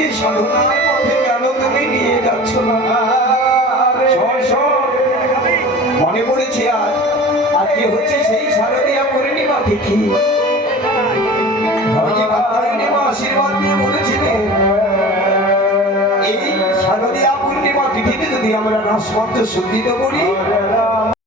আমাদেরকে সাধনার পথে কেন তুমি নিয়ে যাচ্ছ না? মনে পড়েছে আজকে হচ্ছে সেই শারদীয়া পূর্ণিমা তিথি। আশীর্বাদ দিয়ে বলেছিলেন এই শারদীয়া পূর্ণিমা তিথিতে যদি আমরা নাশমন্ত্র শুদ্ধিত করি